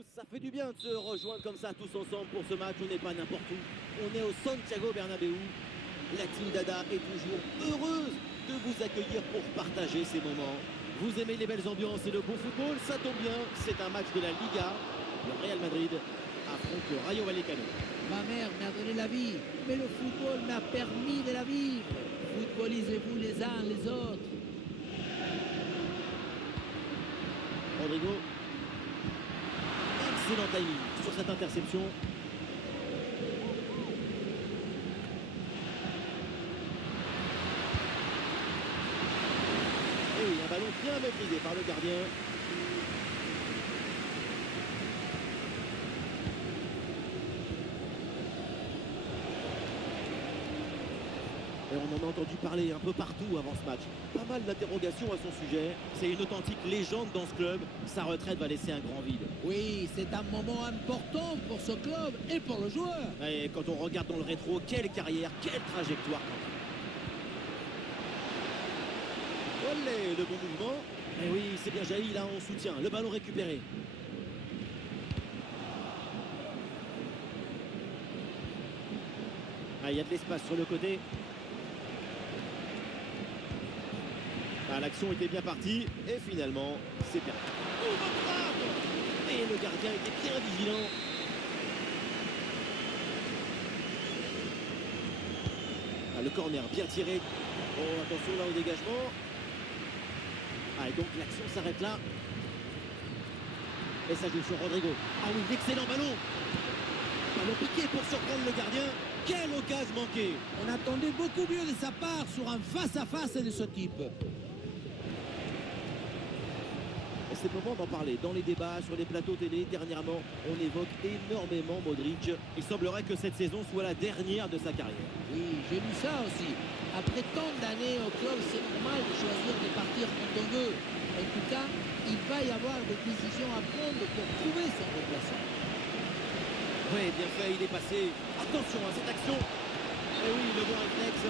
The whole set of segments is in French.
tous, ça fait du bien de se rejoindre comme ça tous ensemble pour ce match. On n'est pas n'importe où, on est au Santiago Bernabéu. La team Dada est toujours heureuse de vous accueillir pour partager ces moments. Vous aimez les belles ambiances et le bon football, ça tombe bien, c'est un match de la Liga. Le Real Madrid affronte le Rayo Vallecano. Ma mère m'a donné la vie, mais le football m'a permis de la vivre. Footballisez-vous les uns les autres. Rodrigo. Excellent timing sur cette interception. Et oui, un ballon bien maîtrisé par le gardien. Et on en a entendu parler un peu partout avant ce match. Pas mal d'interrogations à son sujet. C'est une authentique légende dans ce club. Sa retraite va laisser un grand vide. Oui, c'est un moment important pour ce club et pour le joueur. Et quand on regarde dans le rétro, quelle carrière, quelle trajectoire. Olé, le bon mouvement. Et oui, c'est bien jailli là en soutien. Le ballon récupéré. Ah, il y a de l'espace sur le côté. Ah, l'action était bien partie et finalement c'est perdu. Oh, bonne frappe! Et le gardien était bien vigilant. Ah, le corner bien tiré. Oh, attention là au dégagement. Ah, et donc l'action s'arrête là. Et ça joue sur Rodrigo. Ah oui, l'excellent ballon. Ballon piqué pour surprendre le gardien. Quelle occasion manquée. On attendait beaucoup mieux de sa part sur un face-à-face de ce type. C'est le moment d'en parler dans les débats, sur les plateaux télé. Dernièrement, on évoque énormément Modric. Il semblerait que cette saison soit la dernière de sa carrière. Oui, j'ai lu ça aussi. Après tant d'années au club, c'est normal de choisir de partir quand on veut. En tout cas, il va y avoir des décisions à prendre pour trouver son remplaçant. Oui, bien fait, il est passé. Attention à cette action. Et oui, le bon réflexe.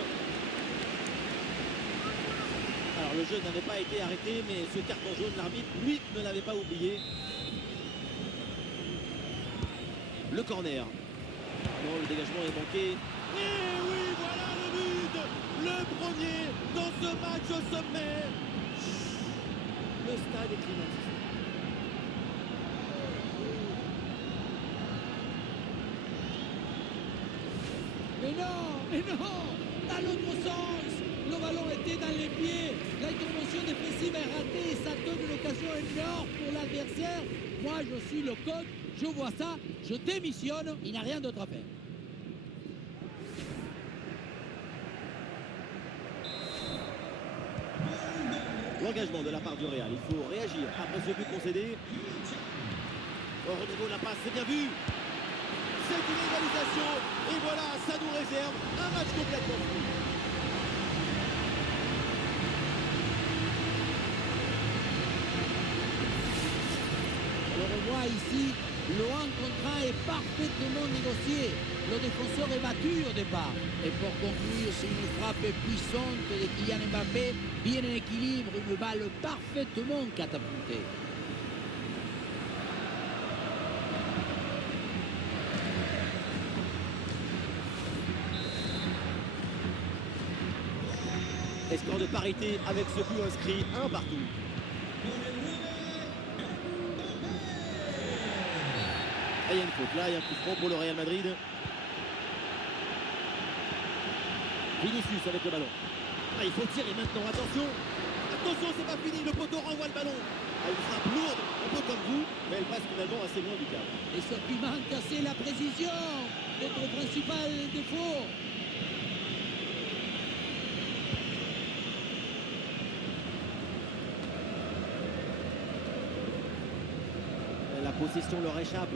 Alors le jeu n'avait pas été arrêté, mais ce carton jaune, l'arbitre, lui, ne l'avait pas oublié. Le corner. Non, le dégagement est manqué. Et oui, voilà le but. Le premier dans ce match au sommet. Le stade est climatisé. Mais non, dans l'autre sens. Le ballon était dans les pieds. L'intervention défensive est ratée. Ça donne une occasion énorme pour l'adversaire. Moi, je suis le coach. Je vois ça. Je démissionne. Il n'y a rien d'autre à faire. L'engagement de la part du Real. Il faut réagir après ce but concédé. Oh, Rodrigo la passe, c'est bien vu. C'est une égalisation. Et voilà, ça nous réserve un match complètement fou. Alors on voit ici, le 1 contre 1 est parfaitement négocié. Le défenseur est battu au départ. Et pour conclure, c'est une frappe puissante de Kylian Mbappé, bien en équilibre, une balle parfaitement catapultée. Et score de parité avec ce but inscrit, un partout. Et il y a une faute là, il y a un coup franc pour le Real Madrid. Vinicius avec le ballon. Ah, il faut tirer maintenant, attention. Attention, c'est pas fini, le poteau renvoie le ballon. Ah, une frappe lourde, un peu comme vous, mais elle passe finalement assez loin du cadre. Et ce qui manque, c'est la précision. Notre principal défaut. La possession leur échappe.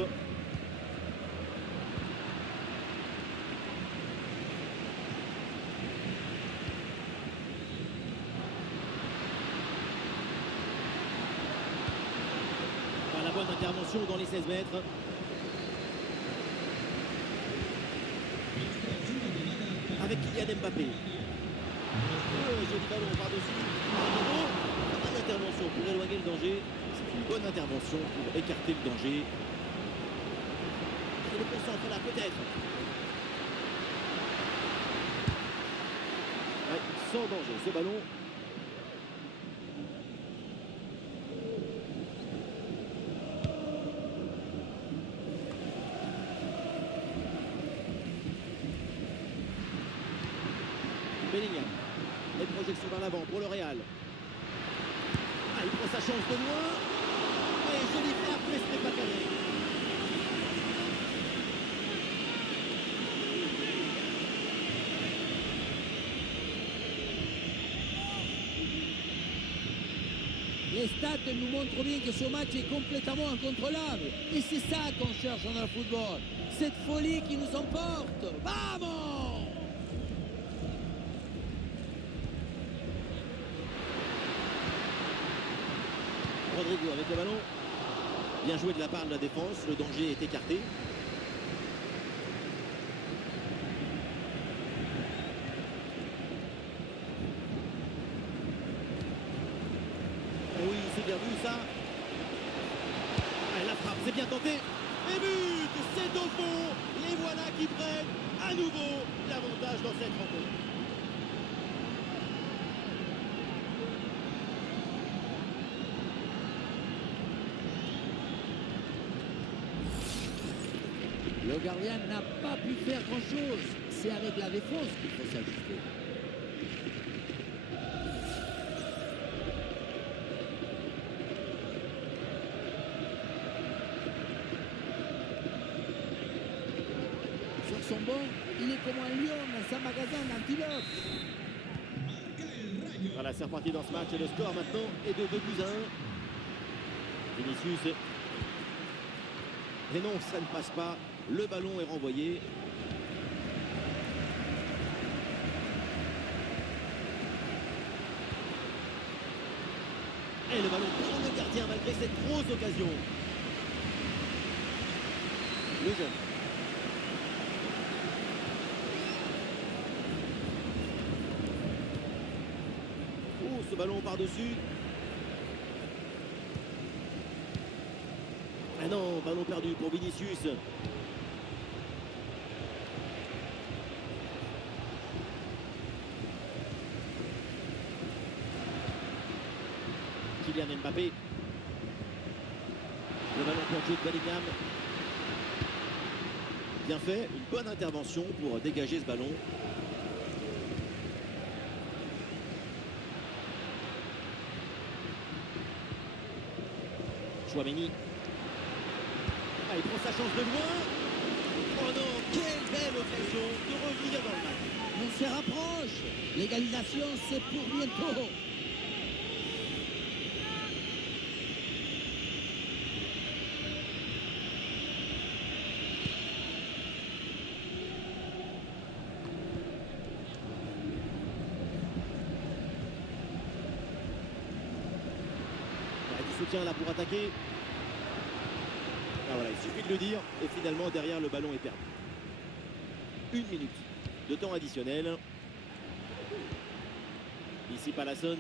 La bonne intervention dans les 16 mètres. Avec Kylian Mbappé. Joli ballon par-dessus. Bonne intervention pour éloigner le danger. C'est une bonne intervention pour écarter le danger. Il le concentre là, peut-être. Ouais, sans danger, ce ballon. Bellingham. Les projections vers l'avant pour le Real. Ah, il prend sa chance de loin. Et joli frappe, mais ce n'est pas cadré. Les stats nous montrent bien que ce match est complètement incontrôlable. Et c'est ça qu'on cherche dans le football. Cette folie qui nous emporte. Vamos! Rodrigo avec le ballon. Bien joué de la part de la défense. Le danger est écarté. Oui, c'est bien vu ça. Allez, la frappe, c'est bien tenté. Et but, c'est au fond. Les voilà qui prennent à nouveau l'avantage dans cette rencontre. Le gardien n'a pas pu faire grand-chose. C'est avec la défense qu'il faut s'ajuster. Sur son banc, il est comme un lion dans un magasin d'antilope. Voilà, c'est reparti dans ce match et le score maintenant est de 2-1. Vinicius. Et non, ça ne passe pas. Le ballon est renvoyé. Et le ballon pour le gardien malgré cette grosse occasion. Le jeune. Oh, ce ballon par-dessus. Ah non, ballon perdu pour Vinicius. Kylian Mbappé. Le ballon pour Jude Bellingham. Bien fait, une bonne intervention pour dégager ce ballon. Chouameni. Ah, il prend sa chance de loin. Oh non, quelle belle occasion de revenir dans le match. On se rapproche. L'égalisation, c'est pour bientôt. Il y a du soutien là pour attaquer. Ah voilà, il suffit de le dire. Et finalement, derrière, le ballon est perdu. 1 minute de temps additionnel. Ici, Palason.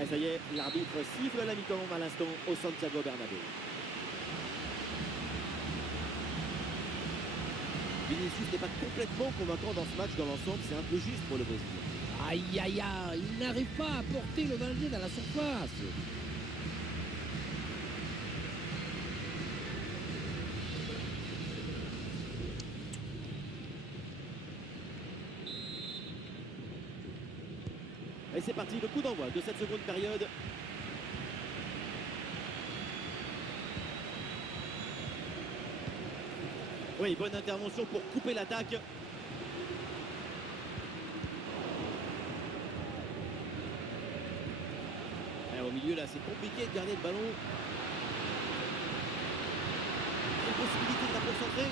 Et ça y est, l'arbitre siffle la mi-temps à l'instant au Santiago Bernabéu. Vinicius n'est pas complètement convaincant dans ce match dans l'ensemble. C'est un peu juste pour le Brésil. Aïe, aïe, aïe, il n'arrive pas à porter le danger dans la surface. Et c'est parti, le coup d'envoi de cette seconde période. Oui, bonne intervention pour couper l'attaque. Au milieu, là, c'est compliqué de garder le ballon. Une possibilité de la concentrer.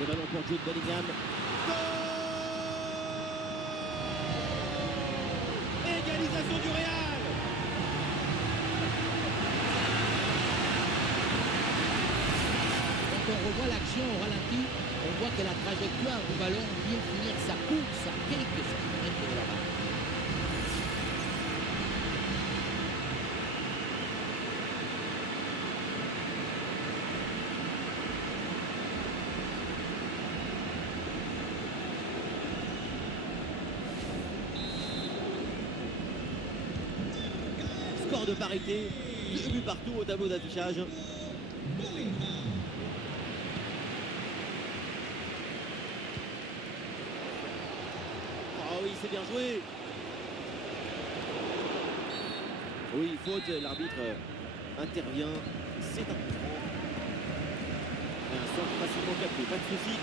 Le ballon pour Jude Bellingham. Goal! Égalisation du Real. Quand on revoit l'action au ralenti, on voit que la trajectoire du ballon vient finir sa course à quelques centimètres de la barre. de parité. 2 buts partout au tableau d'affichage. Oh oui, c'est bien joué. Oui, faute, l'arbitre intervient. C'est un coup franc. Et un centre facilement capté, pas de souci.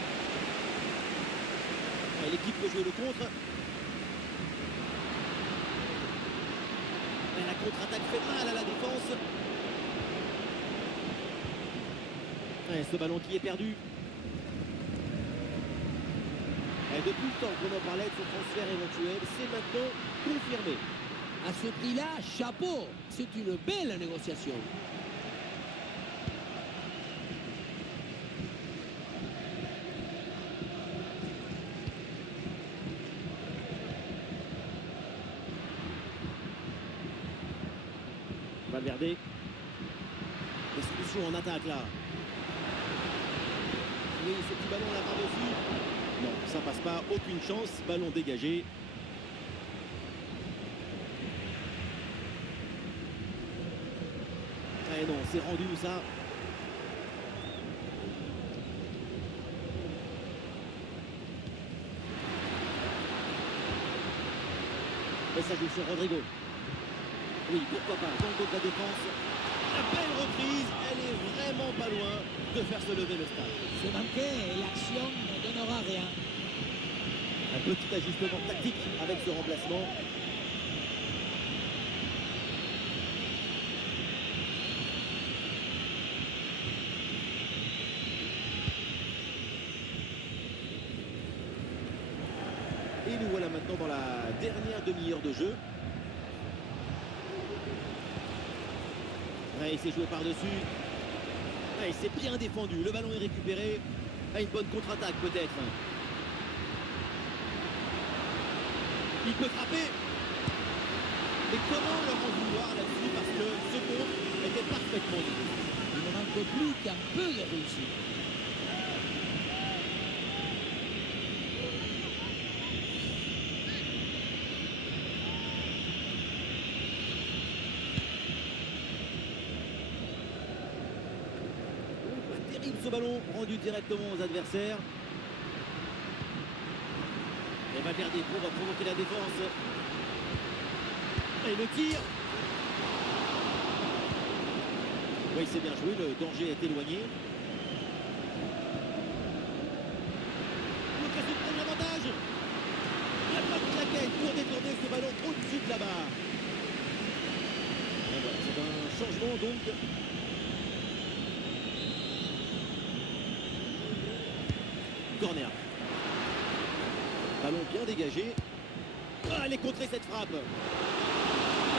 Et l'équipe peut jouer le contre. Et la contre-attaque fait mal à la défense. Et ce ballon qui est perdu. Et depuis le temps qu'on en parlait de son transfert éventuel, c'est maintenant confirmé. À ce prix-là, chapeau, c'est une belle négociation. Valverde. Des solutions en attaque là. Oui, ce petit ballon là par-dessus. Non, ça passe pas, aucune chance. Ballon dégagé. Eh non, c'est rendu ça. Et ça joue sur Rodrigo. Oui, pourquoi pas, dans le dos de la défense. La belle reprise, elle est vraiment pas loin de faire se lever le stade. C'est manqué et l'action ne donnera rien. Un petit ajustement tactique avec ce remplacement. Et nous voilà maintenant dans la dernière demi-heure de jeu. Ouais, il s'est joué par-dessus. Ouais, il s'est bien défendu. Le ballon est récupéré. Ah, une bonne contre-attaque peut-être. Il peut frapper. Mais comment leur en vouloir là-dessus? Parce que ce contre était parfaitement dit. Il ne manque plus qu'un peu de réussite. Terrible ce ballon rendu directement aux adversaires. Et Valverde pour provoquer la défense. Et le tir. Oui, c'est bien joué, le danger est éloigné. L'occasion de prendre l'avantage. La bonne claquette pour détourner ce ballon au-dessus de la barre. Et voilà, c'est un changement donc. Corner. Ballon bien dégagé. Ah, elle est contrée cette frappe. Ah,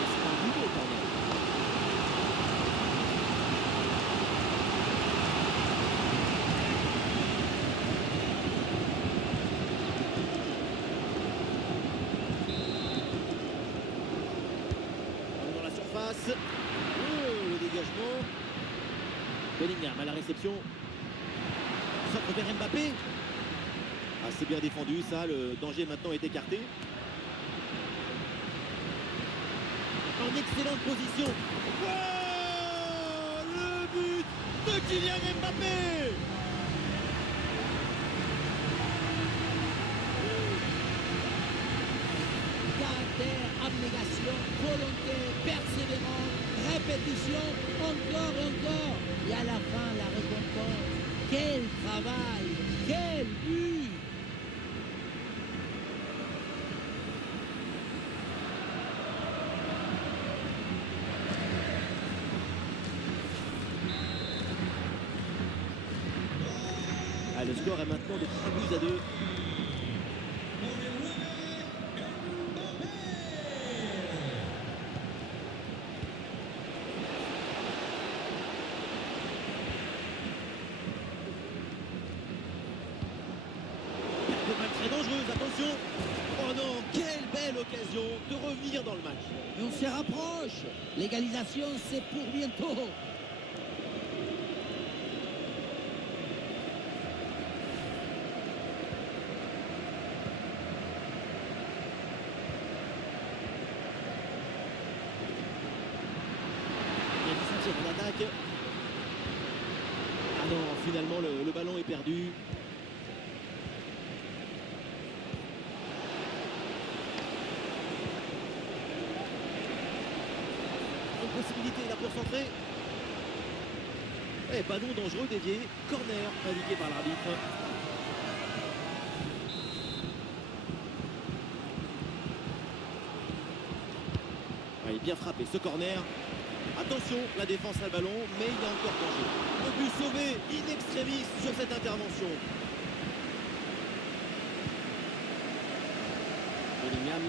c'est un nouveau corner. Ballon dans la surface. Oh, le dégagement. Bellingham à la réception. Centre vers Mbappé. Ah, c'est bien défendu, ça, le danger maintenant est écarté. En excellente position. Wow, le but de Kylian Mbappé. Caractère, abnégation, volonté, persévérance, répétition, encore et encore. Et à la fin, la récompense. Quel travail, quel but! Ah, le score est maintenant de 3 buts à 2. Très dangereuse, attention. Oh non, quelle belle occasion de revenir dans le match. Et on se rapproche. L'égalisation, c'est pour bientôt. ballon est perdu. Une possibilité là pour centrer. Et ballon dangereux dévié. Corner indiqué par l'arbitre. Il est bien frappé ce corner. Attention, la défense a le ballon, mais il y a encore danger. Le but sauvé in extremis sur cette intervention. Bellingham.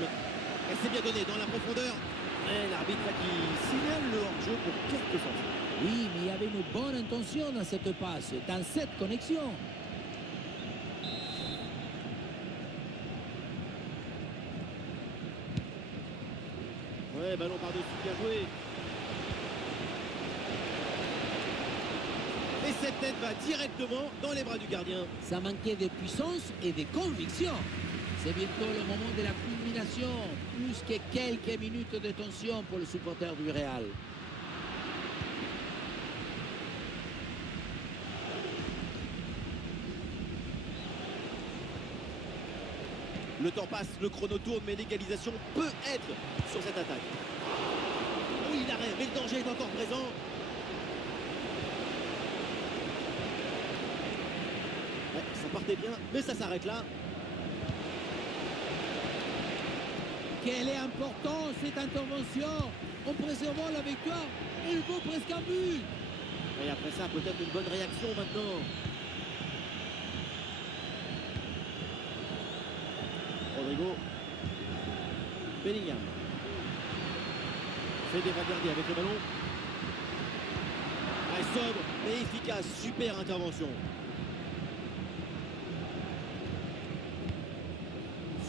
Elle s'est bien donnée dans la profondeur. Et l'arbitre qui signale le hors-jeu pour quelques centimètres. Oui, mais il y avait une bonne intention dans cette passe, dans cette connexion. Ouais, ballon par-dessus, bien joué. Et cette tête va directement dans les bras du gardien. Ça manquait de puissance et de conviction. C'est bientôt le moment de la culmination. Plus que quelques minutes de tension pour le supporter du Real. Le temps passe, le chrono tourne, mais l'égalisation peut être sur cette attaque. Oui, l'arrêt, mais le danger est encore présent. Ouais, ça partait bien, mais ça s'arrête là. Quelle est importante cette intervention en préservant la victoire. Il faut presque un but. Et après ça, peut-être une bonne réaction maintenant. Rodrigo. Bellingham. Fait des Valverde avec le ballon. Ah, sobre, mais efficace. Super intervention.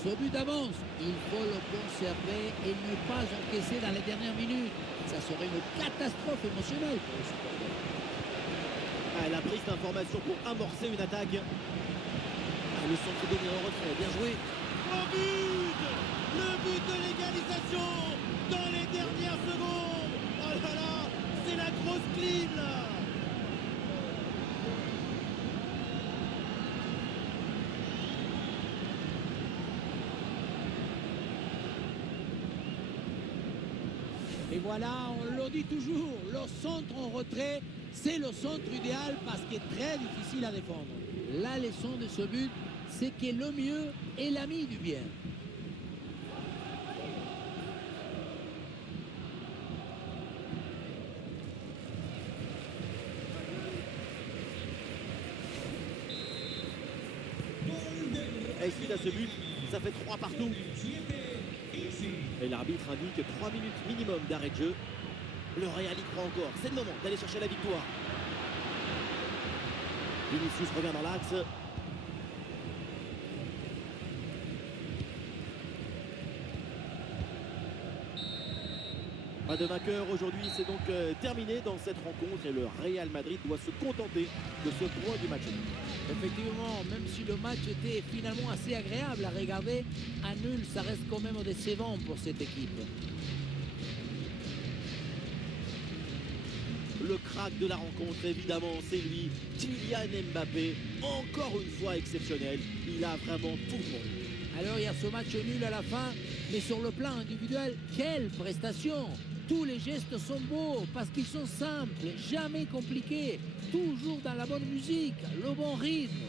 Ce but d'avance, il faut le conserver et ne pas encaisser dans les dernières minutes. Ça serait une catastrophe émotionnelle pour le supporter. Ah, la prise d'information pour amorcer une attaque. Ah, le centre donné en retrait, bien joué. Oh, but! Le but de l'égalisation dans les dernières secondes. Oh là là, c'est la grosse clim là. Et voilà, on le dit toujours, le centre en retrait, c'est le centre idéal parce qu'il est très difficile à défendre. La leçon de ce but, c'est que le mieux est l'ami du bien. Et suite à ce but, ça fait 3 partout. Et l'arbitre indique 3 minutes minimum d'arrêt de jeu. Le Real y croit encore. C'est le moment d'aller chercher la victoire. Vinicius revient dans l'axe. Pas de vainqueur aujourd'hui, c'est donc terminé dans cette rencontre et le Real Madrid doit se contenter de ce point du match. Effectivement, même si le match était finalement assez agréable à regarder, un nul, ça reste quand même décevant pour cette équipe. Le crack de la rencontre, évidemment, c'est lui, Kylian Mbappé, encore une fois exceptionnel. Il a vraiment tout le monde. Alors il y a ce match nul à la fin, mais sur le plan individuel, quelle prestation! Tous les gestes sont beaux parce qu'ils sont simples, jamais compliqués, toujours dans la bonne musique, le bon rythme.